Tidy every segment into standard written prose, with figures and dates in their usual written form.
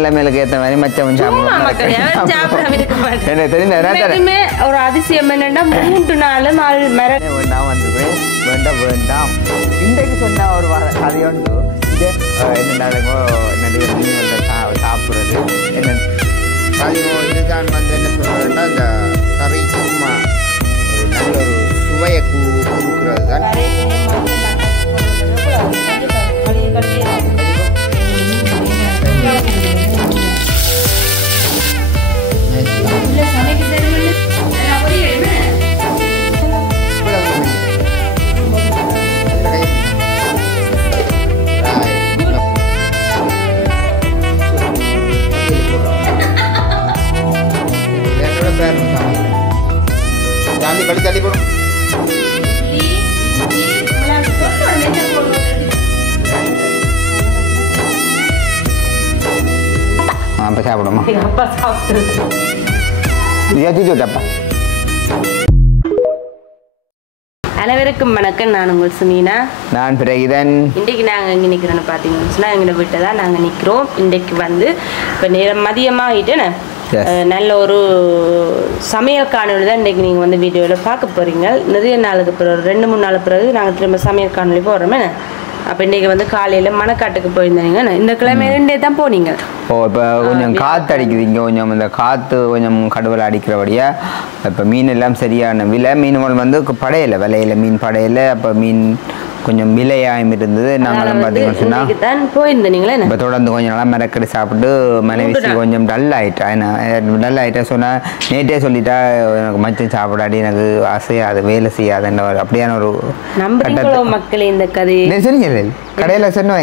நிலைமையிலுக்கு ஏற்ற மாதிரி மச்சம் ஒரு அதிசயம் என்னன்னா 3 நாள் வேண்டாம் வந்துருவேன் வேண்டாம் வேண்டாம் இன்றைக்கு சொன்ன ஒரு கதையோண்டு என்னென்னமோ சாப்பிட்றது என்ன இதுதான் வந்து என்ன சொல்றதுன்னா இந்த கறி சும்மா ஒரு நல்ல ஒரு சுவையை கொடுக்குறது தான். களி தள்ளி போடும் அப்ப சாப்பிடுமா அப்பா. அனைவருக்கும் வணக்கம். நான் உங்கள் சுமீனா. நான் பிரகிதன். இன்றைக்கு நாங்கள் எங்கே நிற்கிறோன்னு பார்த்தீங்கன்னா எங்களை வீட்டை தான் நாங்கள் நிற்கிறோம். இன்றைக்கு வந்து இப்போ நேரம் மதியமாகிட்டேன்னு நல்ல ஒரு சமையல் காணொலி தான் இன்றைக்கி நீங்கள் வந்து வீடியோவில் பார்க்க போகிறீங்க. நிறைய நாளுக்கு பிறகு 2-3 நாள் பிறகு நாங்கள் திரும்ப சமையல் காணொலி போடுறோமே. அப்போ இன்றைக்கி வந்து காலையில் மணக்காட்டுக்கு போயிருந்தீங்க. இந்த கிழமை 2 தான் போனீங்க. இப்போ கொஞ்சம் காற்று அடிக்குது இங்கே, கொஞ்சம் இந்த காற்று கொஞ்சம் கடுவலை அடிக்கிறபடியா இப்போ மீன் எல்லாம் சரியான விலை. மீன்கள் வந்து படையலை விலையில் மீன் படையலை. அப்போ மீன் கொஞ்சம் விலையாயம் இருந்தது. நாங்களும் பார்த்தீங்கன்னா இப்போ தொடர்ந்து கொஞ்சம் நாளாக மிரக்கடி சாப்பிட்டு மனைவி கொஞ்சம் டல் ஆகிட்டா சொன்னால் நேற்றே சொல்லிட்டா எனக்கு மச்சம் சாப்பிடாடி எனக்கு அசையாது வேலை செய்யாதுன்ற அப்படியான ஒரு மக்கள் இந்த கதை சரிங்க கடையில் சொன்ன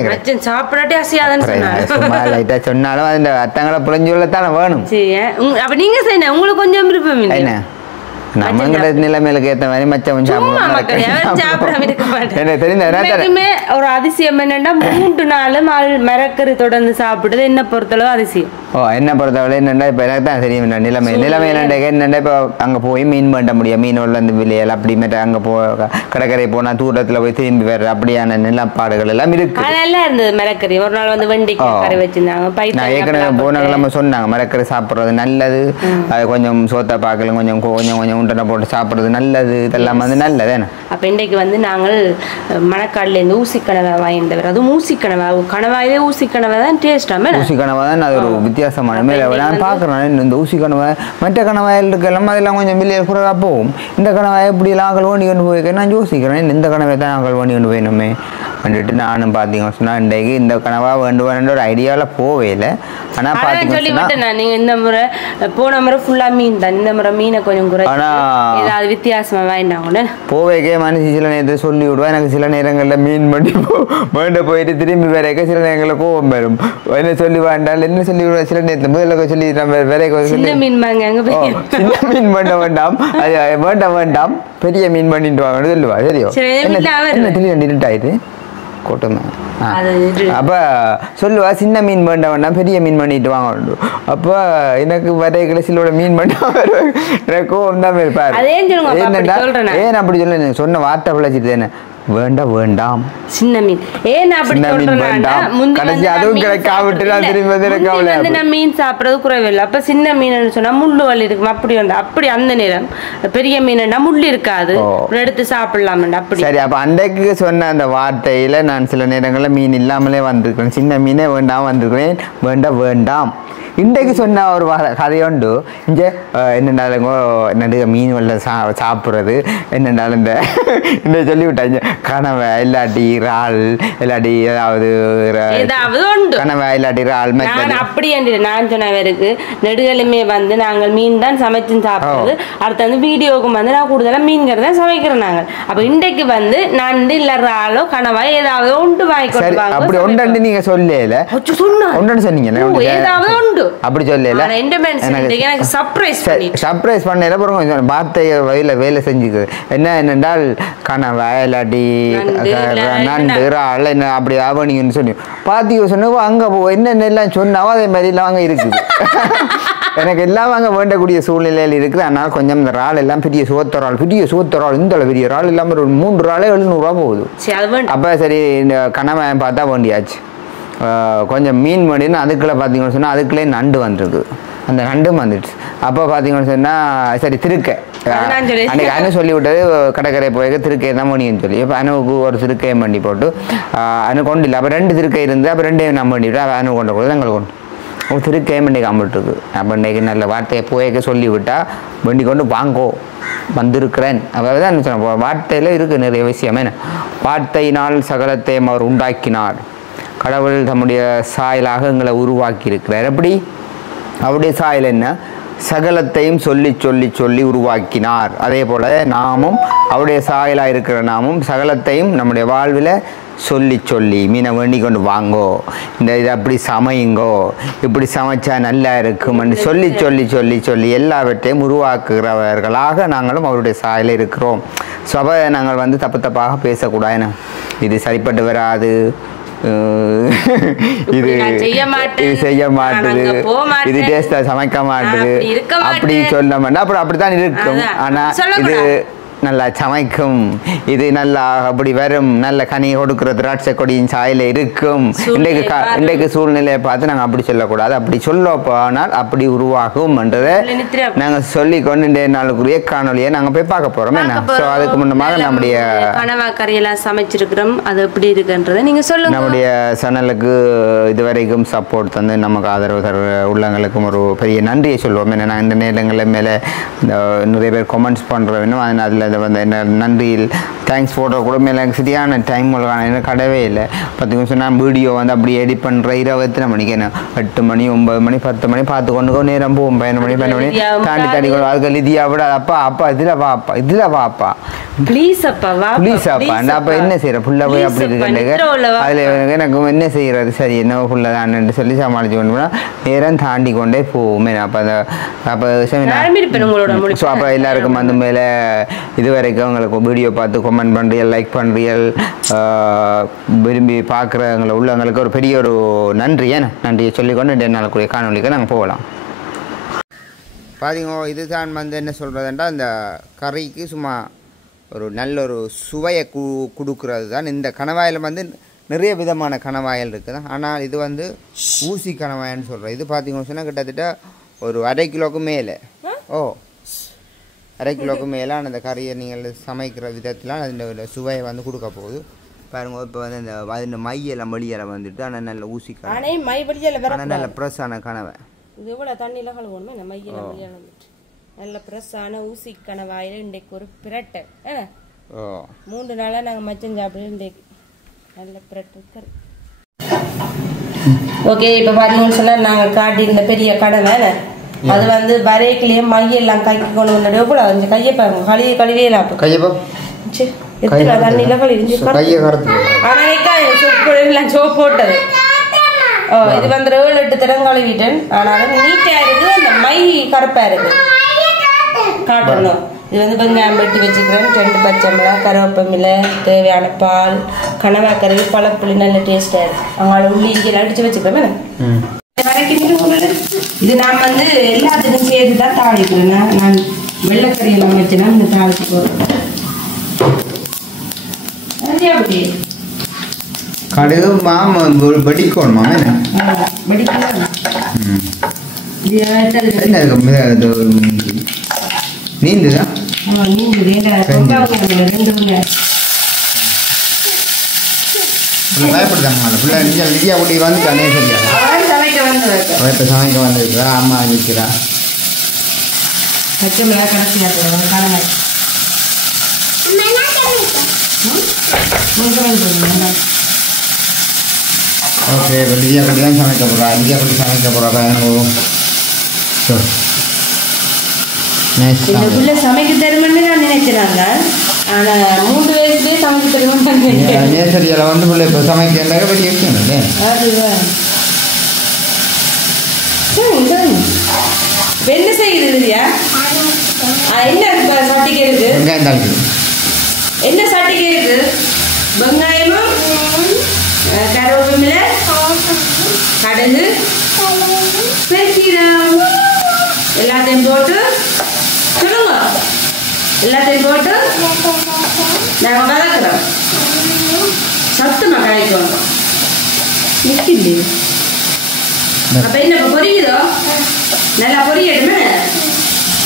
சாப்பிடாட்டி அசையாதுன்னு சும்மா லைட்டாக சொன்னாலும் அந்த அத்தங்களை புரிஞ்சுள்ளத்தானே வேணும். அப்போ நீங்கள் செய்யணும் உங்களுக்கு கொஞ்சம் விருப்பம் என்ன நம்மங்கிற நிலைமையிலுக்கு ஏற்ற மாதிரி மச்சம் ஒரு அதிசயம் என்னன்னா 3 நாள் மரக்கறி தொடர்ந்து சாப்பிடுறது என்ன பொறுத்தளவு அதிசயம். என்ன பொறுத்தவரை என்னென்னா இப்போ எனக்கு தான் தெரியும் நிலைமை என்னென்னா இப்போ அங்கே போய் மீன் வேண்ட முடியும். மீனோட அந்த விலையல் அப்படி மாட்ட அங்கே கடற்கரை போனால் தூரத்தில் போய் திரும்பி வர்ற அப்படியான நிலப்பாடுகள் எல்லாம் இருக்கு. நல்லா இருந்தது மரக்கறி. ஒரு நாள் வந்து வெண்டைக்காய் வச்சிருந்தாங்க. ஏற்கனவே போன கிழமை சொன்னாங்க மரக்கறி சாப்பிட்றது நல்லது, அது கொஞ்சம் சோத்தை பார்க்கல கொஞ்சம் கொஞ்சம் கொஞ்சம் உண்டனை போட்டு சாப்பிட்றது நல்லது, இதெல்லாம் வந்து நல்லது. அப்போ இன்றைக்கு வந்து நாங்கள் மணக்காடுலேருந்து ஊசி கனவா வாங்கிட்டவர். அதுவும் ஊசி கனவா கனவாயே ஊசி கனவா தான் டேஸ்டாமே. ஊசி கனவா தான் அது ஒரு வித்தியாசமான மேலே நான் பார்க்குறேன். இந்த ஊசி கனவா மற்ற கனவாயில் இருக்கலாம் அதெல்லாம் கொஞ்சம் வெளியே குறைவாக போகும். இந்த கனவாய் எப்படிலாம் ஆக்கள் வேண்டி கொண்டு போயிருக்கேன் நான் யோசிக்கிறேன். இந்த கனவை தான் ஆக்கள் வேண்டி கொண்டு போயணுமே வந்துட்டு நானும் பார்த்தீங்கன்னு சொன்னால் இன்றைக்கு இந்த கனவா வேண்டுவேன் ஒரு ஐடியாவில் போவே இல்லை. ஆனால் பார்த்தீங்கன்னா நீங்கள் இந்த முறை போன முறை ஃபுல்லாக மீன் தான், இந்த முறை மீனை கொஞ்சம் குறை ஏதாவது வித்தியாசமாக வாங்கிட்டாங்கன்னு போவேக்கே மனுஷி சில நேரத்தை சொல்லி விடுவா. எனக்கு சில நேரங்களில் மீன் பண்ணி வேண்ட போயிட்டு திரும்பி வேறக்க சில நேரங்களில் கோவம் வரும். என்ன சொல்லி வேண்டாம் என்ன சொல்லி விடுவா. சில நேரத்தில் முதல்ல சொல்லி வேற சின்ன மீன் வாங்க சின்ன மீன் பண்ண வேண்டாம், அது வேண்டாம் பெரிய மீன் பண்ணிட்டு வாங்கன்னு சொல்லுவா. சரியோ என்ன திடீர்னு ஆயிட்டு கூட்டமே அப்போ சொல்லுவா சின்ன மீன் பண்ண வேண்டாம் பெரிய மீன் பண்ணிட்டு வாங்க. அப்போ எனக்கு வரைய கடைசியிலோட மீன் பண்ண எனக்கு கோவம் தான் இருப்பாரு. ஏன் அப்படி சொல்ல சொன்ன வார்த்தை பிழைச்சிட்டு என்ன வேண்டாம் வேண்டாம் சின்ன மீன் ஏன் அப்படி மீன் சாப்பிட்றது குறைவில்லை. அப்ப சின்ன மீன் சொன்னா முள்ளு வலி இருக்கும் அப்படி வந்து அப்படி அந்த நேரம் பெரிய மீனா முள்ளு இருக்காது எடுத்து சாப்பிடலாம் அப்படி. சரி அப்ப அன்றைக்கு சொன்ன அந்த வார்த்தையில நான் சில நேரங்களில் மீன் இல்லாமலே வந்திருக்கிறேன். சின்ன மீனே வேண்டாம் வந்திருக்கிறேன். வேண்டாம் வேண்டாம் இன்றைக்கு சொன்ன ஒரு கதையோண்டு இங்கே என்னென்னாலும் நடுக மீன் வெள்ள சாப்பிட்றது என்னென்னாலும் இந்த சொல்லிவிட்டாங்க கனவை இல்லாட்டி இறால் இல்லாட்டி ஏதாவது கனவை இல்லாட்டி இறால் அப்படி என்று நான் சொன்னவருக்கு நெடுகளுமே வந்து நாங்கள் மீன் தான் சமைச்சு சாப்பிட்றது. அடுத்து வந்து வீடியோவுக்கு வந்து நான் கூடுதலாக மீன்கிறது தான் சமைக்கிறோம் நாங்கள். அப்போ இன்றைக்கு வந்து நண்டு இல்லை இறாலோ கனவா ஏதாவது ஒன்று வாங்கி கொடுப்பாங்க. அப்படி ஒன்று நீங்க சொல்லல ஒன்று சொன்னீங்க ஏதாவது ஒன்று அப்படி சொல்லல எனக்கு சர்ப்ரைஸ் பண்ணல பாருங்க. வார்த்தையை வேலை செஞ்சுக்கு என்னென்றால் கனவா இல்லாட்டி நண்டு இறால் என்ன அப்படி ஆவணிங்கன்னு சொல்லி பாத்தீங்க சொன்னவோ அங்க போ என்னென்ன எல்லாம் சொன்னாவோ அதே மாதிரி எல்லாம் அங்கே இருக்குது. எனக்கு எல்லாம் அங்கே வேண்டக்கூடிய சூழ்நிலையில் இருக்குது. அதனால் கொஞ்சம் இந்த இறால் எல்லாம் பெரிய சோத்தரால் இந்த பெரிய இறால் இல்லாமல் ஒரு 3 இறாலே 700 ரூபா போகுது. அப்போ சரி இந்த கனவை பார்த்தா வேண்டியாச்சு. கொஞ்சம் மீன் பண்ணினா அதுக்குள்ளே பார்த்தீங்கன்னு சொன்னால் அதுக்குள்ளே நண்டு வந்துருக்கு. அந்த நண்டும் வந்துடுச்சு. அப்போ பார்த்தீங்கன்னு சொன்னால் சரி திருக்கை அன்றைக்கி அனு சொல்லி விட்டது கடற்கரை போய் திருக்கை தான் மணின்னு சொல்லி. இப்போ அனுவுக்கு ஒரு திருக்கையை பண்ணி போட்டு அனு கொண்டு இல்லை. அப்போ 2 திருக்கை இருந்து அப்போ 2 நம்ம பண்ணிவிட்டு அனு கொண்டு போது எங்களுக்கு கொண்டு திருக்கையை மண்டிக்கு அம்பிட்டுருக்கு. அப்போ இன்றைக்கு நல்ல வார்த்தையை போய்க்க சொல்லிவிட்டா வண்டி கொண்டு வாங்கோ வந்திருக்கிறேன். அப்போ தான் சொன்ன வார்த்தையில் இருக்குது நிறைய விஷயம். என்ன வார்த்தையினால் சகலத்தையும் அவர் உண்டாக்கினார். கடவுள் தம்முடைய சாயலாக எங்களை உருவாக்கி இருக்கிறார். எப்படி அவருடைய சாயல் என்ன? சகலத்தையும் சொல்லி சொல்லி சொல்லி உருவாக்கினார். அதே போல் நாமும் அவருடைய சாயலாக இருக்கிற நாமும் சகலத்தையும் நம்முடைய வாழ்வில் சொல்லி சொல்லி மீனை வேண்டி கொண்டு வாங்கோ, இந்த இதை அப்படி சமையுங்கோ, இப்படி சமைச்சா நல்லா இருக்கும்னு சொல்லி சொல்லி சொல்லி சொல்லி எல்லாவற்றையும் உருவாக்குகிறவர்களாக நாங்களும் அவருடைய சாயலில் இருக்கிறோம். ஸோ அப்போ நாங்கள் வந்து தப்பு தப்பாக பேசக்கூடாதுன்னு இது சரிப்பட்டு வராது, இது செய்ய மாட்டுது, இது டேஸ்டா சமைக்க மாட்டுது அப்படி சொன்னோம்னா அப்புறம் அப்படித்தான் இருக்கும். ஆனா இது நல்லா சமைக்கும், இது நல்லா அப்படி வரும், நல்ல கனி கொடுக்குற திராட்சை கொடியின் சாயில இருக்கும். இன்றைக்கு சூழ்நிலையை பார்த்து நாங்கள் அப்படி சொல்லக்கூடாது. அப்படி சொல்ல போனால் அப்படி உருவாகும் என்றதை நாங்கள் சொல்லிக்கொண்டு இன்றைய நாளுக்குரிய காணொலியை நாங்கள் போய் பார்க்க போறோம். என்ன ஸோ அதுக்கு முன்னமாக நம்முடைய கனவா கறியெல்லாம் சமைச்சிருக்கிறோம், அது எப்படி இருக்குன்றதை நீங்க சொல்லுங்க. நம்முடைய சேனலுக்கு இதுவரைக்கும் சப்போர்ட் தந்து நமக்கு ஆதரவு தர உள்ளவங்களுக்கும் ஒரு பெரிய நன்றியை சொல்லுவோம். ஏன்னா இந்த நேரங்களில் மேலே நிறைய பேர் கமெண்ட்ஸ் பண்ணுறோம். அதில் வந்து என்ன நன்றியில் தேங்க்ஸ் ஃபோட்டோ கூட மேலே சரியான டைம் என்ன கடவே இல்லை. 10 நிமிஷம் நான் வீடியோ வந்து அப்படி எடிட் பண்ணுற 20 மணிக்கு என்ன 8 மணி 9 மணி 10 மணி பார்த்து கொண்டு நேரம் போகும். 12 மணி தாண்டி கொண்டு அதுக்கு லிதியா விட அப்பா இதில் வாப்பா ப்ளீஸ் அப்பா அப்போ என்ன செய்யற ஃபுல்லாக போய் அப்படி இருக்கு. அதில் எனக்கு என்ன செய்யறது சரி என்ன ஃபுல்லாக தானு சொல்லி சமாளிச்சு கொண்டு போனால் நேரம் தாண்டி கொண்டே போகுமே. அப்போ ஸோ அப்போ எல்லாருக்கும் அந்த மேலே இதுவரைக்கும் உங்களுக்கு வீடியோ பார்த்து கமெண்ட் பண்ணுறீங்க, லைக் பண்ணுறீங்க, விரும்பி பார்க்குறவங்களை உள்ளவங்களுக்கு ஒரு பெரிய ஒரு நன்றி. நன்றியை சொல்லிக்கொண்டு 2 நாளுக்குரிய காணொலிக்கு நாங்கள் போகலாம். பார்த்தீங்க இதுதான் வந்து என்ன சொல்கிறதுன்றா இந்த கறிக்கு சும்மா ஒரு நல்ல ஒரு சுவையை கொடுக்கறது தான். இந்த கணவாயில் வந்து நிறைய விதமான கணவாயல் இருக்குது. ஆனால் இது வந்து ஊசி கணவாயன்னு சொல்கிறேன். இது பார்த்தீங்கன்னு சொன்னால் கிட்டத்தட்ட ஒரு 1/2 கிலோவுக்கு மேலே 1/2 கிலோவுக்கு மேலே அந்த கறியை நீங்கள் சமைக்கிற விதத்தில் அந்த சுவையை வந்து கொடுக்க போகுது. பாருங்க இப்போ வந்து இந்த அதில் மையெல்லாம் வெளியெல்லாம் வந்துட்டு ஆனால் நல்ல ஊசி கணவை நல்ல ப்ரெஸ்ஸான கணவை. இது எவ்வளோ தண்ணியில் கழுவணுமே நம்ம மையெல்லாம் வெளியெல்லாம் வந்துட்டு நல்ல ப்ரெஸ்ஸான ஊசி கணவாயில் இன்றைக்கு ஒரு பிரட்டை 3 நாளாக நாங்கள் மச்சம் சாப்பிட்டு இன்றைக்கு நல்ல பிரட்டை கறி. ஓகே இப்போ பார்த்தீங்கன்னு சொன்னால் நாங்கள் காட்டியிருந்த பெரிய கடவை அது வந்து வரைக்கிலேயே மையெல்லாம் கைக்கு கொண்டு வந்துட்டு எவ்வளோ கொஞ்சம் கையை பாருங்க கழுவியலாம் எத்தனை தண்ணியில் கழுவி ஆனால் சோப் போட்டது. இது வந்து 7-8 தரம் கழுவிட்டேன். ஆனாலும் நீட்டா இருக்கு, அந்த மை கருப்பா இருக்கு காட்டணும். இது வந்து வெங்காயம் வெட்டி வச்சுக்கிறேன், 2 பச்சை மிளகாய், கருவேப்பிலை, தேவையான பால், கனவாக்கறி, பழப்புளி, நல்ல டேஸ்டா இருக்கு. அவங்கள உள்ளி இங்கே அடிச்சு வச்சுக்கிறேன். இது நான் வந்து எல்லாத்துக்கும் சேர்த்து தான் தாளிக்கிறேன். நான் வெள்ளைக்கறியெல்லாம் வச்சுனா இந்த தாளிச்சு போடுறேன். அப்படி கடுகு மாமம் வெடிக்கணுமா நீந்துதான் பயப்படுதாங்க லிதியா குட்டி வந்து கண்ணே சரியா இப்போ சமைக்க வந்துருக்குறா அம்மா நிற்கிறா பச்சை மிளகா கடைசியாக காலங்காய் ஓகே இப்போ லிதியா குட்டி தான் சமைக்க போகிறா. லிதியா குட்டி சமைக்க போகிறா. இதுக்குள்ள சமைக்க தருமென்னு நான் நினைக்கிறாங்க. ஆனால் 3 வயசுலேயே சமைக்க தருமென்னு நேசரியில் வந்து பிள்ளை இப்போ சமைக்கிறாங்க பெரிய விஷயம் இல்லை. அதுதான் என்ன செய்யுது இல்லையா? என்ன சட்டிக்கு இருக்கு? வெங்காயம் தாளிக்குது. என்ன சட்டிக்கு இருக்கு? வெங்காயமும் கருவேப்பிலை, கடுகு, பெருசீரகம் எல்லாத்தையும் போட்டு சொல்லுங்க. எல்லாத்தையும் போட்டு நாங்கள் வதக்குறோம். சத்துமா கழிக்கணும். நிற்கிது அப்போ என்ன இப்போ பொரியுதோ நல்லா பொரியடுமே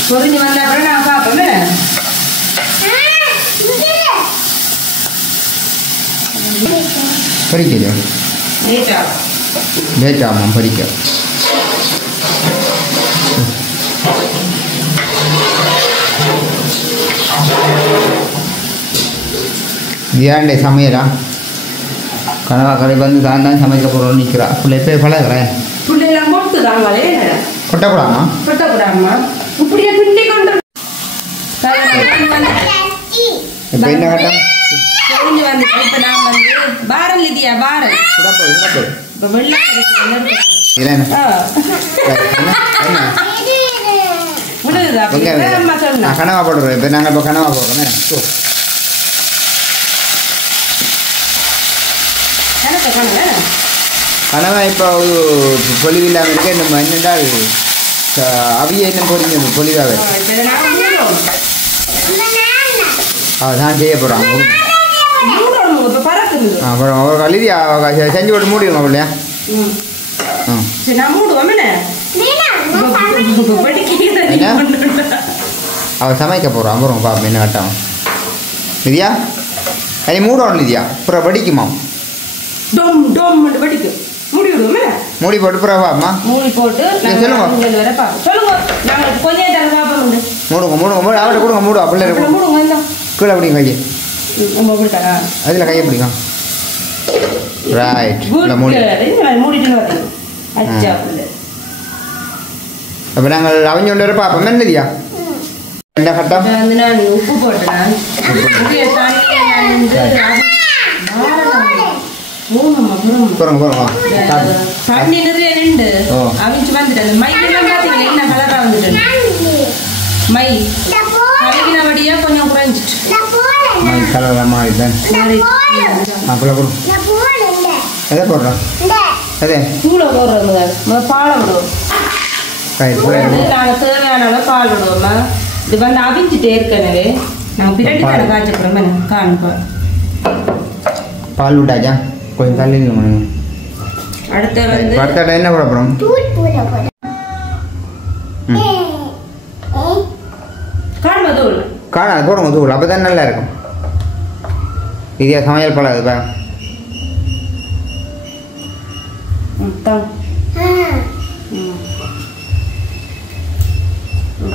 பொரிஞ்சு வந்த அப்புறம் நான் பார்ப்போமே பொரிக்குது லேட் ஆமாம் பொரிக்க ஏன்டே சமையலா கனவா கடை வந்து தான் தான் சமைக்க போகிறோம்னு நிற்கிறா பிள்ளை போய் பழகிறேன் பிள்ளைலாம் போட்டுதாங்களே கொட்டக்கூடாமா கொட்டக்கூடாமா இப்படியே பிண்டி கொண்டு இப்போ என்ன கட்டம் தெரிஞ்சு வந்து இப்போ நான் வந்து பாரம் இல்லையா பாரம் இப்போ வெள்ளை இல்லை விடுதா அம்மா சொன்னா கனவா போடுறோம் இப்போ நாங்கள் இப்போ கனவா போடுறோமே கனவா இப்போ பொலிவில்லாமல் இருக்க நம்ம என்னென்றால் அவிய என்ன பொறிஞ்சது பொலிவாக அதான் செய்ய போகிறான் அப்புறம் ஒரு கழுதி செஞ்சு போட்டு மூடிடுங்க அப்படியா அவள் சமைக்க போகிறான் அப்புறம் பாப்பா என்ன கட்டான் நிதியா அது மூடணும் நிதியா அப்புறம் படிக்குமா மூடி போட்டு அப்புறம் பாப்பா மூடி போட்டு சொல்லுங்க சொல்லுங்க மூடுங்க மூடுங்க மூடு அவர்கிட்ட கொடுங்க மூடு அப்படியே மூடுங்க கீழே பிடிங்க கையை அதில் கையை பிடிக்கும் ரைட் மூடிட்டு அப்போ நாங்கள் அவங்க கொண்டு வர பார்ப்போம் என்னதியா என்ன கட்டம் நான் உப்பு போட்டேன் தண்ணி நிறைய நின்று அவிச்சு வந்துட்டேன் மைக்கெல்லாம் பார்த்தீங்கன்னா என்ன கலராக வந்துட்டேன் மை கலக்கினபடியா கொஞ்சம் குறைஞ்சிட்டு மை கலராக மாறிட்டேன் அப்புறம் எதை போடுறோம் அதே தூளை போடுறோம் பாலை விடுவோம் நாங்கள் தேவையான அளவு பால் விடுவோம்மா இது வந்து அவிஞ்சிட்டு ஏற்கனவே நாங்கள் பிரட்டி கடை காய்ச்சப்படுறோம் காணுப்போம் பால் விட்டாச்சா கொஞ்சம் தள்ளி அடுத்த வந்து அடுத்த என்ன போட போகிறோம் காணுமா தூள் காணாது போடுங்க தூள் அப்போ தான் நல்லா இருக்கும் இதே சமையல் பழம் அதுப்பா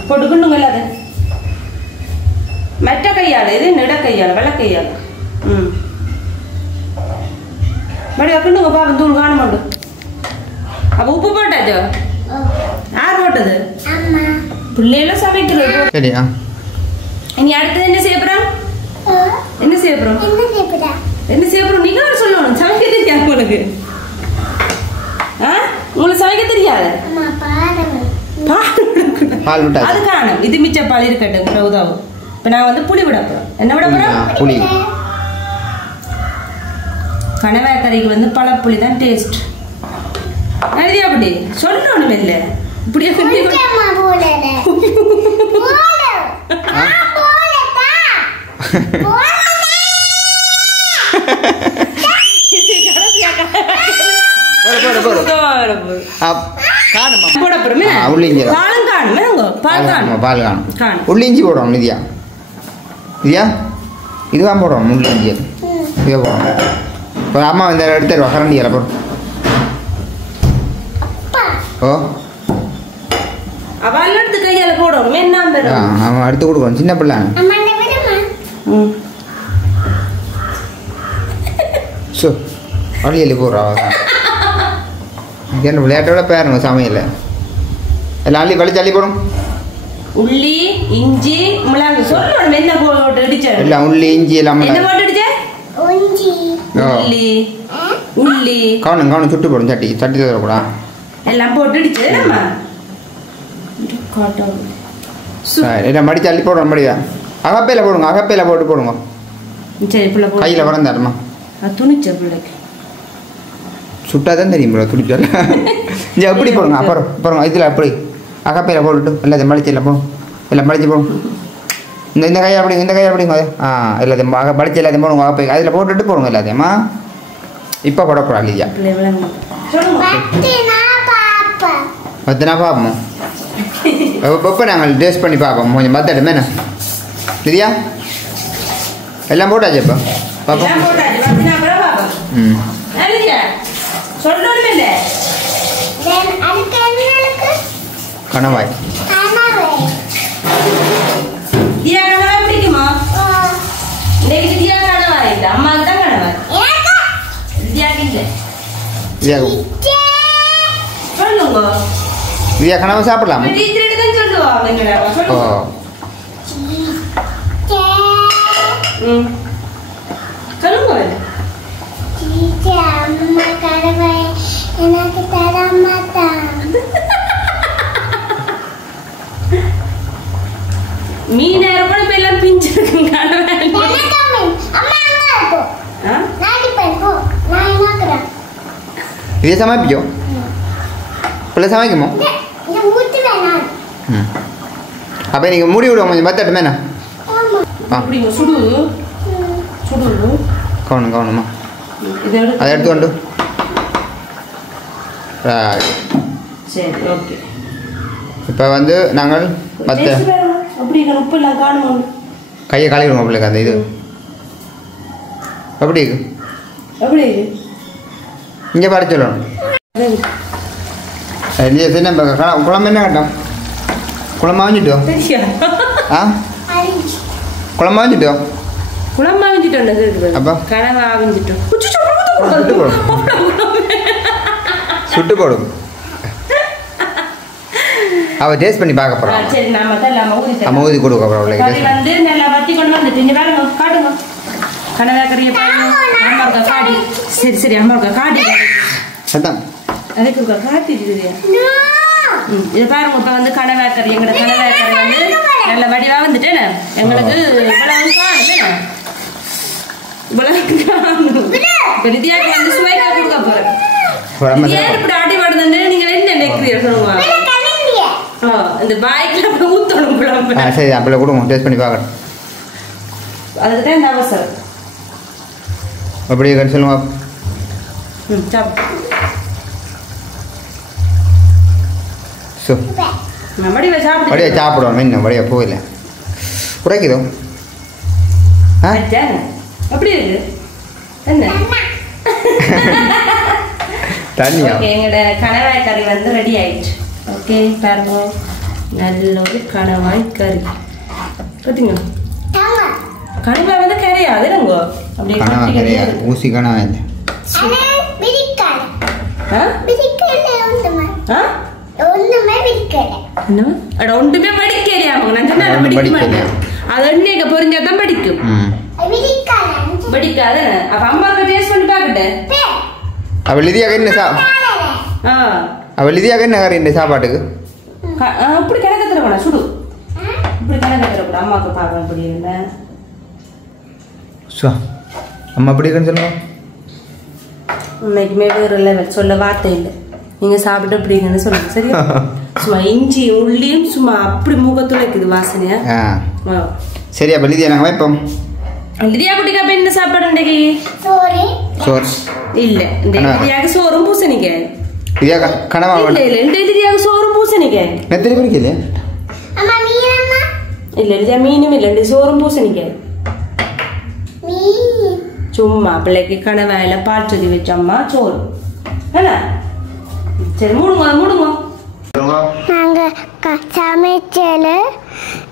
பொடுக்குண்டுங்கள அது மெட்ட கையால் இது நெட கையால் வெள்ளை கையால் மடி வைக்கணுங்க பாப்பா தூள் காண மாட்டோம் அப்போ உப்பு போட்டாச்சோ யார் போட்டது பிள்ளைகளும் சமைக்கிறது சரியா இனி அடுத்தது என்ன செய்யப்படுறோம் என்ன செய்யப்படுறோம் என்ன செய்யப்படுறோம் நீங்க ஒரு சொல்லணும் சமைக்க தெரியாது உங்களுக்கு உங்களுக்கு சமைக்க தெரியாது பால் விட்டா அது காணும் இது மிச்ச பால் இருக்கட்டும் உதவும் இப்போ நான் வந்து புளி விட போறோம் என்ன விட போறோம் புளி கணவாய் கறிக்கு வந்து பழப்புளி தான் டேஸ்ட் எழுதியா அப்படி சொல்லணும் இல்லை இப்படியே உள்ளிஞ்சி போடுறோம் நிதியா நிதியா இதுதான் போடுறோம் உள்ளிஞ்சி இதே போடுறோம் இப்போ அம்மா வந்து எடுத்துருவா கரண்டி போடுறோம் ஓ அவன் எடுத்து கையால போடணும் என்ன அவன் எடுத்து கொடுக்கணும் சின்ன பிள்ளை ஸோ அள்ளி போடுறா என்ன விளையாட்டோட பேருங்க சமையல் எல்லாம் அள்ளி கழிச்சு அள்ளி போடும் உள்ளி இஞ்சி மிளகு சொல்லணும் என்ன போட்டு அடிச்சேன் எல்லாம் உள்ளி இஞ்சி எல்லாம் என்ன போட்டு அடிச்சேன் உள்ளி உள்ளி கவனம் சுட்டு போடும் சட்டி தரக்கூடா எல்லாம் போட்டு அடிச்சு நம்ம எல்லாம் மடிச்சு அள்ளி போடுறோம் மடியா அகப்பையில் போடுங்க அகப்பையில் போட்டு போடுங்க சரி பிள்ளை கையில் வரந்தாருமா துணிச்ச பிள்ளைக்கு சுட்டா தான் தெரியும் ப்ரோ துடிச்சால் இங்கே எப்படி போடுங்க அப்புறம் அப்புறம் இதில் அப்படி அகப்பையில் போட்டுட்டு எல்லாத்தையும் மடிச்சில் போடும் எல்லாம் மடிச்சு போடும் இந்த கையை அப்படிங்க இந்த கையை அப்படிங்க அது எல்லாத்தையும் மடிச்சு எல்லாத்தையும் போடுங்க அகப்பை அதில் போட்டுட்டு போடுங்க எல்லாத்தையும்மா இப்போ போடக்கூடாது இல்லையா பத்தினா பார்ப்போம் இப்போ நாங்கள் டேஸ்ட் பண்ணி பார்ப்போம் கொஞ்சம் பத்தடுமே என்ன இல்லையா எல்லாம் போட்டாச்சு இப்போ பார்ப்போம் ம் கணவாய் கனவா சாப்பிடலாம் ஓ மீன் கூட இப்ப எல்லாம் பிஞ்சிருக்குங்க இதே சமைப்பிக்கோ பிள்ளை சமைக்குமோ அப்போ நீங்கள் மூடி விடுவோம் கொஞ்சம் பத்தட்டுமேண்ணா சுடு சுடு கவனம் கவனமா அதை எடுத்து கொண்டு சரி ஓகே இப்போ வந்து நாங்கள் பத்து கையை கழுவிடுவோம் பிள்ளைக்கு அந்த இது எப்படி இங்கே பாட சொல்லணும் என்ன குழம்பு என்ன கட்டம் குழம்பு வாங்கிட்டோ ஆ குழம்பு வாங்கிட்டோ குழம்பு வாங்கிட்டோம் அப்போ கனவா வாங்கிட்டோம் சுட்டு போடும் அவ டேஸ்ட் பண்ணி பார்க்க போறான் சரி நாம தான் நம்ம ஊதி கொடுக்க போறோம் அவளுக்கு கறி வந்து நல்லா வத்தி கொண்டு வந்துட்டு இங்க பாருங்க காட்டுங்க கனவா கறியை பாருங்க அம்மாவுக்கு காடி சரி சரி அம்மாவுக்கு காடி சத்தம் அதுக்கு காட்டிடுறியா இது பாருங்க இப்ப வந்து கனவா கறி எங்களோட கனவா கறி வந்து நல்ல வடிவா வந்துட்டேன்னு எங்களுக்கு இவ்வளவு காணும் இவ்வளவு வித்தியாசம் வந்து சுவைக்கா கொடுக்க போறேன் இப்படி அடி படுதுன்னு நீங்க என்ன நினைக்கிறீங்க சொல்லுங்க இந்த பாய்க்குல அப்படி ஊத்தணும் குழம்பு சரி அப்படி கொடுங்க டேஸ்ட் பண்ணி பார்க்கணும் அதுக்கு தான் இந்த அவசரம் அப்படி கட்டி சொல்லுங்க வடியா சாப்பிடுவோம் இன்னும் வடியா போகல உரைக்குதோ அப்படி இருக்கு என்ன தண்ணியா எங்களோட கணவாய் கறி வந்து ரெடி ஆயிடுச்சு ஓகே பாருங்க நல்ல ஒரு கணவாய் கறி பார்த்தீங்க கணவாய் வந்து கரையாது இல்லைங்க அப்படி கணவாய் கரையாது ஊசி கணவாய் இல்லை ஒன்றுமே படிக்கலையா அது எண்ணெய்க்கு பொரிஞ்சாதான் படிக்கும் படிக்காது அப்ப அம்மாவுக்கு டேஸ்ட் பண்ணி பாக்கட்டேன் அவள் இதியாக என்ன அவள் இதியாக என்ன கறி இந்த சாப்பாட்டுக்கு இப்படி கணக்கு தரக்கூடா சுடு இப்படி கணக்கு தரக்கூடா அம்மாவுக்கு பார்க்க அப்படி இல்லை அம்மா அப்படி இருக்குன்னு சொல்லுவோம் இன்னைக்குமே வேறு லெவல் சொல்ல வார்த்தை இல்லை நீங்க சாப்பிட்டு அப்படிங்கன்னு சொல்லுங்க சரியா சும்மா இஞ்சி உள்ளியும் சும்மா அப்படி முகத்துளைக்குது வாசனையா சரியா லிதியா நாங்கள் வைப்போம் லிதியா குட்டிக்கு அப்ப என்ன சாப்பாடு இன்றைக்கு சோறு இல்ல இந்த லிதியாக்கு சோறும் பூசணிக்காய் லிதியா கனவா இல்ல இல்ல இந்த லிதியாக்கு சோறும் பூசணிக்காய் நெத்திரி பிடிக்கல இல்ல லிதியா மீனும் இல்ல இந்த சோறும் பூசணிக்காய் சும்மா பிள்ளைக்கு கனவாயில பால் சொல்லி வச்சோம்மா சோறு என்ன சரி மூடுங்க மூடுங்க நாங்க சமைச்சல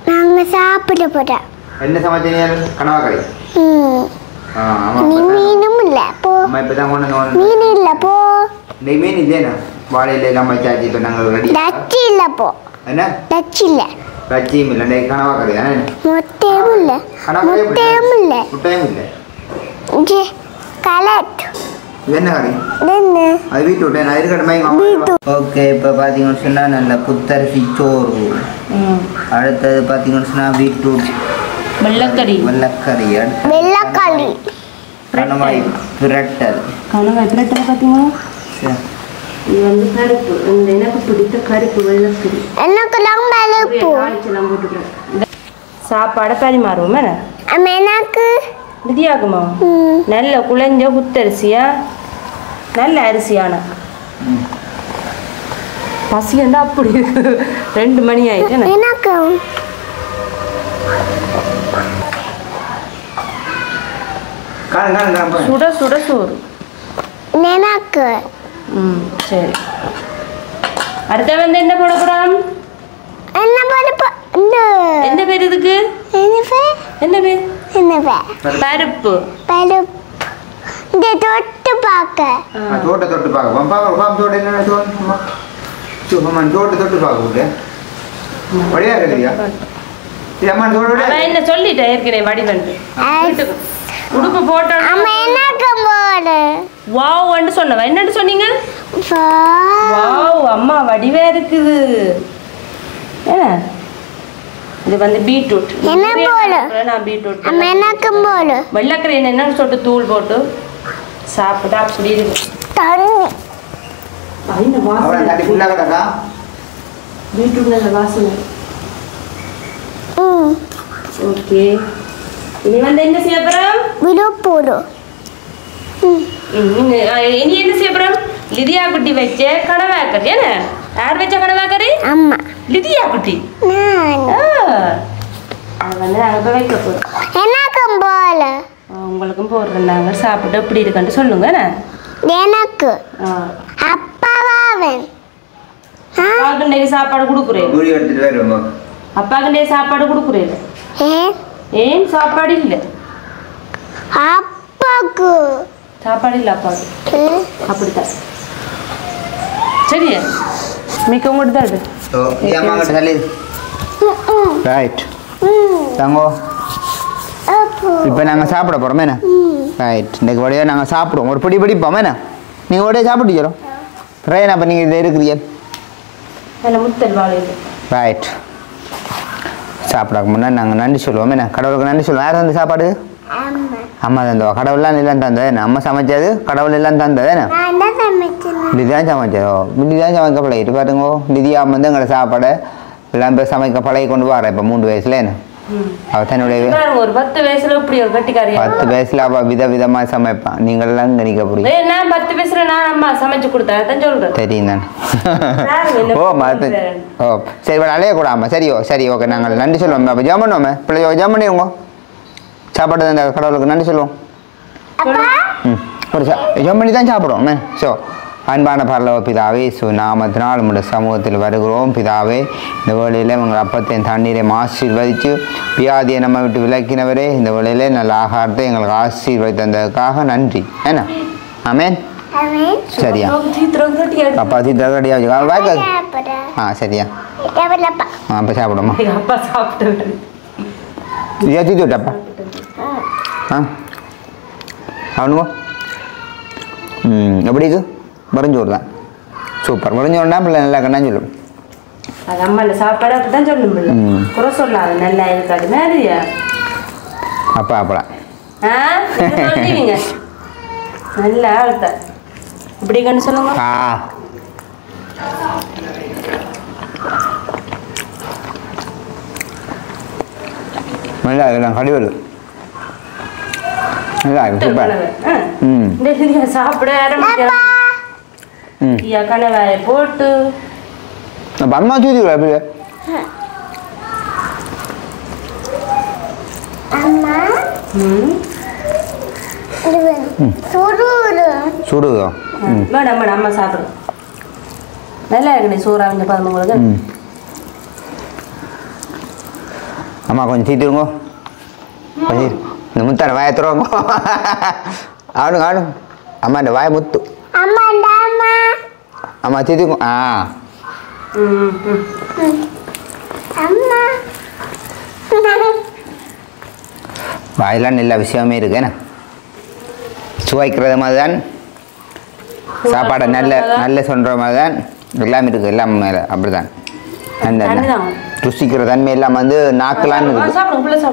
நாங்க சாப்பிட போறோம் என்ன சமைச்சீங்க கனவா கறி நீ மீனும் இல்ல போ அம்மா இப்பதான் கொண்டு மீன் இல்ல போ நீ மீன் இல்லையா வாழையில எல்லாம் வச்சாச்சு இப்போ நாங்கள் ரெடி டச்சி இல்ல போ என்ன டச்சி இல்ல ரச்சியும் இல்லை இன்னைக்கு கனவா கறி தானே முட்டையும் இல்ல முட்டையும் இல்ல முட்டையும் இல்லை ஜே கலட் இது என்ன கறி என்ன அது வீட்டு விட்டேன் நான் இருக்கட்டும் ஓகே இப்போ பார்த்தீங்கன்னு சொன்னால் நல்ல புத்தரிசி சோறு அடுத்தது பார்த்தீங்கன்னு சொன்னால் பீட்ரூட் வெள்ளக்கறி வெள்ளக்கறி வெள்ளக்கறி கணவாய் பிரட்டல் கணவாய் பிரட்டல் பார்த்தீங்களா இது வந்து கருப்பு இந்த எனக்கு பிடித்த கருப்பு வெள்ளக்கறி எனக்கு ரொம்ப வெள்ளப்பு சாப்பாடை பரிமாறுவோம் எனக்கு விதியாகுமா நல்ல குழஞ்ச புத்தரிசியா நல்ல அரிசியான பசி இருந்தா அப்படி இருக்கு 2 மணி ஆயிட்டு எனக்கு சுட சுட சோறு எனக்கு சரி அடுத்த வந்து என்ன போட போறோம் என்ன பருப்பு என்ன பேர் இதுக்கு என்ன பேர் பருப்பு பருப்பு இந்த தொட்டு பார்க்க தொட்டு பார்க்க தோட்ட என்ன தொட்டு பார்க்க வழியா இருக்குறியா என்ன சொல்லிட்டேன் ஏற்கனவே வடிவண்டு உடுப்பு போட்டா அம்மா எனக்கு போடு வாவ் சொன்னவா என்னன்னு சொன்னீங்க வாவ் அம்மா வடிவா இருக்குது இது வந்து பீட்ரூட் என்ன போடு நான் பீட்ரூட் அம்மா எனக்கு போடு வெள்ளக்கரை என்னன்னு சொல்லிட்டு தூள் போட்டு சாப்பிட்டா அப்படி இருக்கு தண்ணி இந்த வாசனை பீட்ரூட் நல்ல வாசனை ஓகே இனி வந்து என்ன செய்ய போறோம் விடு போடு இனி என்ன செய்ய போறோம் லிதியா குட்டி வச்ச கடவாக்கறி என்ன யார் வச்ச கடவாக்கறி அம்மா லிதியா குட்டி அது வந்து அங்கே வைக்க போறோம் எனக்கும் போடு உங்களுக்கும் போடுறோம் நாங்கள் சாப்பிட்டு எப்படி இருக்குன்னு சொல்லுங்க எனக்கு அப்பாவாவன் அப்பாவுக்கு சாப்பாடு கொடுக்குறேன் அப்பாவுக்கு சாப்பாடு கொடுக்குறேன் ஏன் சாப்பாடு இல்லை அப்பாக்கு சாப்பாடு இல்லை அப்பாவுக்கு அப்படித்தான் சரியா மிக்க உங்கள்கிட்ட தான் ரைட் தங்கோ இப்போ நாங்கள் சாப்பிட போகிறோம் என்ன ரைட் இன்றைக்கு வழியாக நாங்கள் சாப்பிடுவோம் ஒரு பிடி பிடிப்போம் என்ன நீங்கள் வழியாக சாப்பிட்டுக்கிறோம் ரைட் அப்போ நீங்கள் இதில் இருக்கிறீங்க முத்தல் வாழை ரைட் சாப்பிடாக்க முன்னாடி நாங்கள் நன்றி சொல்லுவோம் என்ன கடவுளுக்கு நன்றி சொல்லுவோம் யார் தந்த சாப்பாடு அம்மா தந்தவா கடவுள்லாம் எல்லாம் தந்தது என்ன அம்மா சமைச்சது கடவுள் எல்லாம் தந்தது என்ன லிதிதான் சமைச்சதோ லிதிதான் சமைக்க பழகிட்டு பாருங்கோ லிதியா வந்து எங்களை சாப்பாடை எல்லாம் போய் சமைக்க பழகி கொண்டு வர இப்போ 3 வயசுல என்ன அவள் தன்னுடைய ஒரு 10 வயசுல இப்படி ஒரு கட்டிக்காரி 10 வயசுல அவள் விதவிதமாக சமைப்பான் நீங்களெல்லாம் நினைக்க புரியும் நான் 10 வயசுல நான் அம்மா சமைச்சு கொடுத்தேன் சொல்றேன் தெரியும் நான் ஓ ஓ சரி அலைய கூடாமா சரி ஓகே நாங்கள் நன்றி சொல்லுவோம் அப்போ ஜாம் பண்ணுவோமே பிள்ளை ஜாம் பண்ணிடுவோங்க சாப்பாடு அந்த கடவுளுக்கு நன்றி சொல்லுவோம் ஒரு ஜாம் பண்ணி தான் சாப்பிடுவோம் ஸோ அன்பான பரலோக பிதாவே நாமத்தினால் நம்முடைய சமூகத்தில் வருகிறோம் பிதாவே இந்த வேளையில் உங்கள் அப்பத்தையும் தண்ணீரையும் ஆசீர்வதித்து வியாதியை நம்ம விட்டு விலக்கினவரே இந்த வேளையிலே நல்ல ஆகாரத்தை எங்களுக்கு ஆசீர்வதி தந்ததுக்காக நன்றி என்ன ஆமேன் சரியா அப்பா தீத்திரம் ரெடியாக வாய்க்க சரியா அப்போ சாப்பிடுமா அப்பா சாப்பிட்டு தீத்து விட்டப்பா அவனுங்க எப்படி இது மறைஞ்சோறு தான் சூப்பர் மறைஞ்சோறுனா பிள்ளை நல்லா கண்ணா சொல்லும் அது அம்மாண்ட சாப்பாடு அப்படிதான் சொல்லும் குறை சொல்லாது நல்லா இருக்காது மாதிரியா அப்பா அப்பலாம் சொல்லுவீங்க நல்லா ஆழ்த்த இப்படி கண்டு சொல்லுங்க நல்லா இருக்கு கடிவல் நல்லா இருக்கு சூப்பர் சாப்பிட ஆரம்பிக்கிறேன் கணவாயை போட்டு அம்மா தூதி எப்படி சுடுதோ மேடம் மேடம் அம்மா சாப்பிடுறோம் நல்லா இருக்கு சோறா வந்து பாருங்க உங்களுக்கு அம்மா கொஞ்சம் தீத்துருங்கோ கொஞ்சம் இந்த முத்தான வாயை தருவாங்க ஆனுங்க ஆனுங்க அம்மா இந்த வாயை முத்து அம்மா தீத்துங்க வாயெல்லாம் நல்ல விஷயமே இருக்கு என்ன சுவைக்கிறது மாதிரி தான் சாப்பாடை நல்ல சொல்கிற மாதிரி தான் எல்லாமே இருக்குது எல்லாம் மேலே அப்படி தான் அந்த ருசிக்கிற தன்மை எல்லாம் வந்து நாக்கலான்னு இருக்குது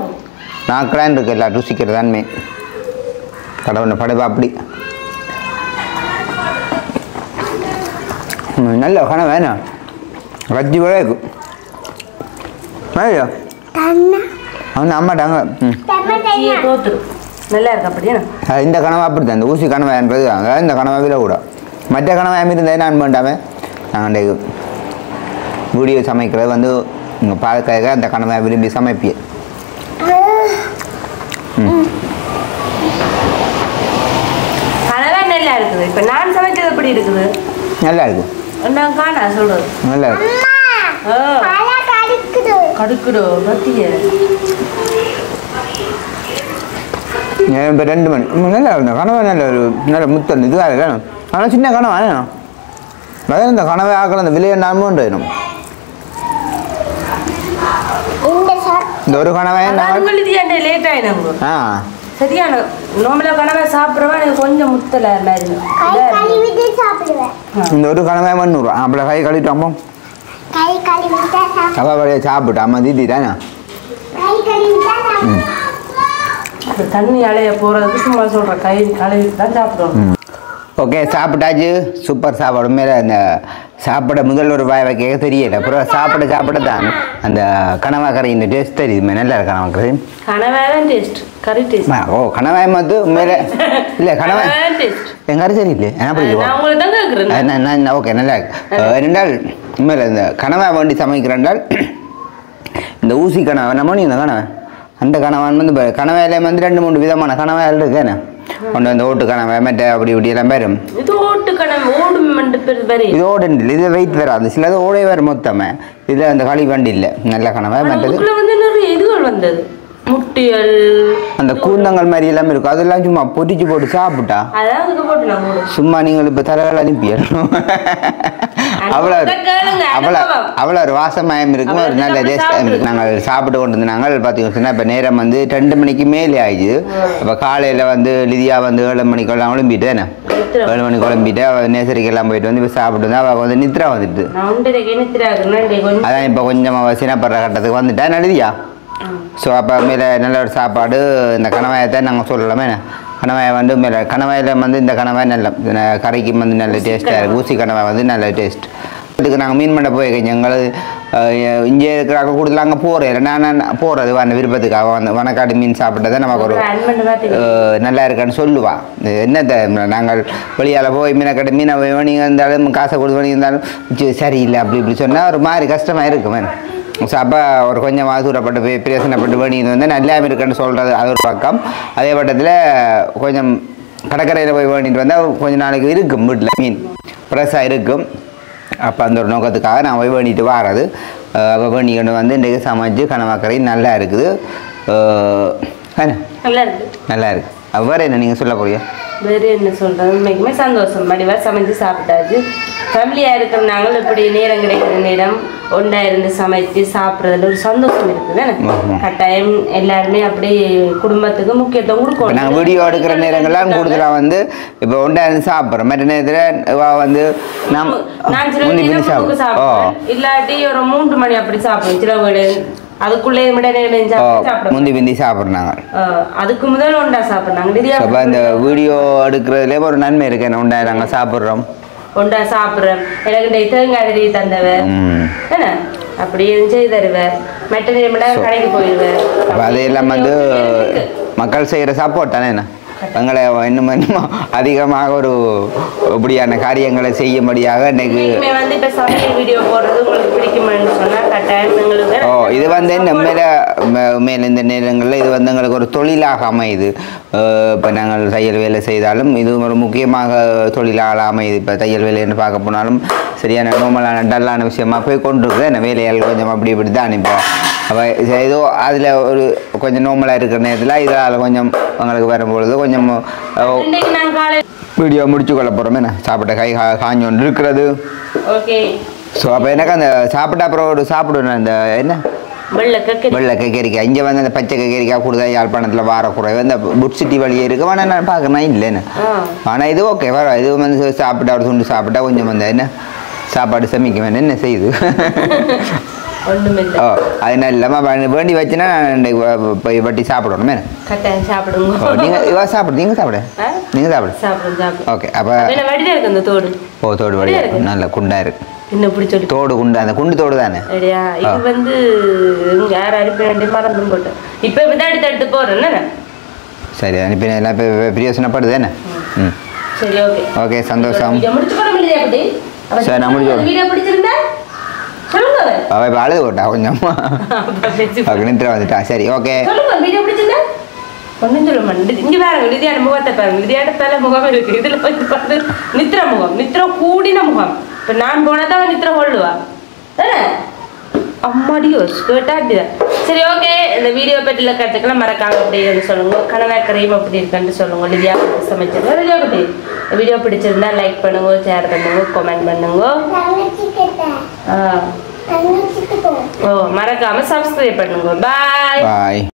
நாக்கலான்னு இருக்குது எல்லாம் ருசிக்கிற தன்மை கடவுளை படைப்பா அப்படி நல்ல கணம் வேணும் ரஜ்ஜி கூட இருக்கும் அவன் அம்மாட்டாங்க நல்லா இருக்கு அப்படியே இந்த கனவா அப்படி தான் இந்த ஊசி கனவான்றது இந்த கனவா விலை கூட மற்ற கனவா இருந்தது நான் வேண்டாமே நாங்கள் வீடியோ சமைக்கிறது வந்து உங்கள் பார்க்க அந்த கனவா விரும்பி சமைப்பேன் கனவா நல்லா இருக்குது இப்போ நான் சமைக்கிறது எப்படி இருக்குது நல்லா இருக்கு நான் காணா சொல்றது நல்லா இருக்கு கடுக்குடோ பத்திய இப்போ 2 மணி நல்லா இருந்தேன் கனவா நல்ல ஒரு நல்ல முத்தல் இதுவாக இருக்கு ஆனால் சின்ன கனவா அதான் இந்த கனவை ஆக்கலாம் அந்த விலையை நாமன்ற இந்த ஒரு கனவை லேட் ஆயிடும் ஆ சரியான நோம்பல கனவை சாப்பிட்றவன் எனக்கு கொஞ்சம் முத்தல இந்த ஒரு கனவை 100 அப்படி கை கழுவிட்டோம் அவள் சாப்பிட்டா அம்மா தீதி தானே தண்ணி அலைய போறதுக்கு சும்மா சொல்ற கை கழுவிட்டு தான் சாப்பிடுவோம் ஓகே சாப்பிட்டாச்சு சூப்பர் சாப்பாடு மேலே அந்த சாப்பிட முதல் ஒரு வாய் வைக்க தெரியல அப்புறம் சாப்பிட தான் அந்த கனவா கறி இந்த டேஸ்ட் தெரியுது நல்லா இருக்கு கனவா கறி கனவாதான் டேஸ்ட் கறி டேஸ்ட் ஓ கனவாய் மத்து மேலே இல்லை கனவாய் டேஸ்ட் என் கறி சரியில்லை என்ன நான் ஓகே நல்லா இருக்கு ரெண்டாள் உண்மையில் இந்த கனவா வேண்டி சமைக்கிறேன்டால் இந்த ஊசி கனவா நம்ம இந்த கனவை அந்த கனவான் வந்து கனவாயிலே வந்து 2-3 விதமான கனவாயில் இருக்கு என்ன ஒன்று இந்த ஓட்டு கனவை மெட்டை அப்படி இப்படி எல்லாம் பேரும் இது ஓட்டு கனவு இது ஓடு இல்லை இது வெயிட் வராது சிலது ஓடே வேறு மொத்தமே இதில் அந்த களி வண்டி இல்லை நல்ல கனவை மெட்டது நிறைய இதுகள் வந்தது முட்டியல் அந்த கூந்தங்கள் மாதிரி எல்லாம் இருக்கும் அதெல்லாம் சும்மா பொரிச்சு போட்டு சாப்பிட்டா சும்மா நீங்கள் இப்போ தலைகள் அனுப்பிடணும் அவ்வளோ ஒரு வாசமயம் இருக்கும் ஒரு நல்ல டேஸ்ட் இருக்கு நாங்கள் சாப்பிட்டு கொண்டு வந்து நாங்கள் பார்த்தீங்கன்னா இப்போ நேரம் வந்து 2 மணிக்கு மேலே ஆயிடுச்சு இப்போ காலையில் வந்து லிதியா வந்து 7 மணிக்கெல்லாம் குழம்பிட்டு தானே 7 மணிக்கு குழம்பிட்டு அவள் நேசரிக்கெல்லாம் போயிட்டு வந்து இப்போ சாப்பிட்டு வந்து அவள் வந்து நித்ரா வந்துட்டு அதான் இப்போ கொஞ்சம் அவள் சின்னப்படுற கட்டத்துக்கு வந்துட்டா நழுதியா ஸோ அப்போ மேலே நல்ல ஒரு சாப்பாடு இந்த கணவாயத்தை நாங்கள் சொல்லலாமே கணவாயை வந்து மேலே கணவாயில் வந்து இந்த கணவாய் நல்ல கறிக்கு வந்து நல்ல டேஸ்ட்டாக இருக்குது ஊசி கணவாய் வந்து நல்ல டேஸ்ட் இதுக்கு நாங்கள் மீன் பண்ண போயிருக்கேன் எங்களுக்கு இங்கே இருக்கிறாங்க கூடுதல் அங்கே போகிறேன் நான் போகிறது அந்த விருப்பத்துக்காக வந்து வனக்காட்டு மீன் சாப்பிட்டதை நமக்கு ஒரு நல்லா இருக்கான்னு சொல்லுவாள் என்னத்தை நாங்கள் வெளியால் போய் மீனக்கட்டு மீனை வேணிங்க இருந்தாலும் காசை கொடுத்து வேணிங்க இருந்தாலும் சரியில்லை அப்படி இப்படி சொன்னால் ஒரு மாதிரி கஷ்டமாக இருக்கும் ஸோ அப்போ ஒரு கொஞ்சம் ஆசூரப்பட்டு போய் பிரயோசனப்பட்டு வேணிட்டு வந்து நல்லா இருக்குன்னு சொல்கிறது அது ஒரு பக்கம் அதே பட்டத்தில் கொஞ்சம் கடற்கரையில் போய் வேண்டிட்டு வந்தால் கொஞ்சம் நாளைக்கு இருக்கும் வீட்டில் மீன் ஃப்ரெஷ்ஷாக இருக்கும் அப்போ அந்த ஒரு நோக்கத்துக்காக நான் போய் வேண்டிட்டு வாரது அப்போ வேண்டிக்கிட்டு வந்து இன்றைக்கு சமைச்சு கனவாக்கரை நல்லா இருக்குது நல்லா இருக்குது வேறு என்ன நீங்கள் சொல்ல போறியா வேறு என்ன சொல்கிறது உண்மைக்குமே சந்தோஷம் மடிவாக சமைச்சு சாப்பிட்டாச்சு ஃபேமிலியாக இருக்கிற நாங்களும் இப்படி நேரம் கிடைக்கிற நேரம் ஒன்றா இருந்து சமைச்சு சாப்பிட்றதுல ஒரு சந்தோஷம் இருக்குது கட்டாயம் எல்லாருமே அப்படி குடும்பத்துக்கு முக்கியத்துவம் கொடுக்கணும் நாங்கள் வீடியோ எடுக்கிற நேரங்கள்லாம் கூடுதலாக வந்து இப்போ ஒன்றா இருந்து சாப்பிட்றோம் மற்ற நேரத்தில் வந்து நான் சில சாப்பிடுவேன் இல்லாட்டி ஒரு 3 மணி அப்படி சாப்பிடுவேன் சில வீடு அதுக்குள்ளே முந்தி பிந்தி சாப்பிட்றாங்க அதுக்கு முதல்ல ஒன்றா சாப்பிட்றாங்க அப்போ அந்த வீடியோ எடுக்கிறதுலே ஒரு நன்மை இருக்கு என்ன ஒன்றா நாங்கள் சாப்பிட்றோம் ஒன்றா சாப்பிட்றோம் எனக்கு தேங்காய் தருவி தந்தவர் என்ன அப்படி செய்து தருவார் மெட்ட நேரம் கடைக்கு போயிடுவார் அப்போ அதையெல்லாம் வந்து மக்கள் செய்கிற சப்போர்ட் தானே என்ன எங்களை இன்னும் இன்னும் அதிகமாக ஒரு இப்படியான காரியங்களை செய்யும்படியாக இன்னைக்கு வந்து இப்போ சமையல் வீடியோ போடுறது உங்களுக்கு பிடிக்குமான்னு சொன்னால் கட்டாயம் எங்களுக்கு இது வந்து மேலே இந்த நேரங்களில் இது வந்து எங்களுக்கு ஒரு தொழிலாக அமையுது இப்போ நாங்கள் தையல் வேலை செய்தாலும் இது ஒரு முக்கியமாக தொழிலாக அமையுது இப்போ தையல் வேலைன்னு பார்க்க போனாலும் சரியான நோமலான டல்லான விஷயமா போய் கொண்டிருக்குது என்ன வேலையால் கொஞ்சம் அப்படி இப்படி தான் இப்போ அப்போ ஏதோ அதில் ஒரு கொஞ்சம் நோமலாக இருக்கிற நேரத்தில் இதால் கொஞ்சம் எங்களுக்கு வரும்பொழுது கொஞ்சம் வீடியோ முடிச்சு கொள்ள போகிறோமே என்ன சாப்பிட்ட கை காஞ்சி ஒன்று இருக்கிறது ஓகே ஸோ அப்போ எனக்கு அந்த சாப்பிட்ட அப்புறம் ஒரு சாப்பிடுவேன் அந்த என்ன வெள்ளை கக்கரிக்காய் இங்கே வந்து அந்த பச்சை கக்கரிக்காய் கூடுதல் யாழ்ப்பாணத்தில் வார குறைவு இந்த புட் சிட்டி வழியே இருக்கு ஆனால் நான் பார்க்கணும் இல்லைன்னு ஆனால் இது ஓகே வர இது வந்து சாப்பிட்டா ஒரு துண்டு சாப்பிட்டா கொஞ்சம் வந்து என்ன சாப்பாடு சமைக்க வேணும் என்ன செய்யுது ஓ அது இல்லாமல் வேண்டி வச்சுன்னா போய் வட்டி சாப்பிடணுமே நீங்கள் சாப்பிடு நீங்கள் சாப்பிடு நீங்கள் சாப்பிடு ஓகே அப்போ ஓ தோடு வழியா நல்ல குண்டா இருக்கு என்ன பிடிச்ச தோடு குண்டு அந்த குண்டு தோடு தானே இது வந்து யார் அனுப்பி வேண்டிய மறந்தும் போட்டேன் இப்போ இதான் எடுத்து போறேன் சரி இப்போ எல்லாம் இப்போ பிரியோசனப்படுது என்ன ம் சரி ஓகே ஓகே சந்தோஷம் வீடியோ முடிச்சு போற முடியாது அப்படி சரி நான் முடிச்சு வீடியோ பிடிச்சிருந்தா சொல்லுங்க அவள் இப்போ அழுது போட்டா கொஞ்சம் நித்திர வந்துட்டா சரி ஓகே சொல்லுங்க வீடியோ பிடிச்சிருந்தா ஒன்றும் சொல்ல மாட்டேன் இங்கே பாருங்க விதியாட முகத்தை பாருங்க விதியாட பல முகம் இருக்கு இதில் வந்து பார்த்து நித்திர முகம் நித்திர கூடின முகம் இப்போ நான் போனால் தான் நித்திர கொள்ளுவா தானே அம்மாடியோ ஸ்கர்ட்டா அப்படிதான் சரி ஓகே இந்த வீடியோ பற்றில கற்றுக்கலாம் மறக்காம அப்படின்னு சொல்லுங்க கனவா கரையும் அப்படி இருக்குன்னு சொல்லுங்க லிதியா சமைச்சிருங்க லிதியா பற்றி வீடியோ பிடிச்சிருந்தா லைக் பண்ணுங்க ஷேர் பண்ணுங்க கமெண்ட் பண்ணுங்க ஓ மறக்காம சப்ஸ்கிரைப் பண்ணுங்க பாய் பாய்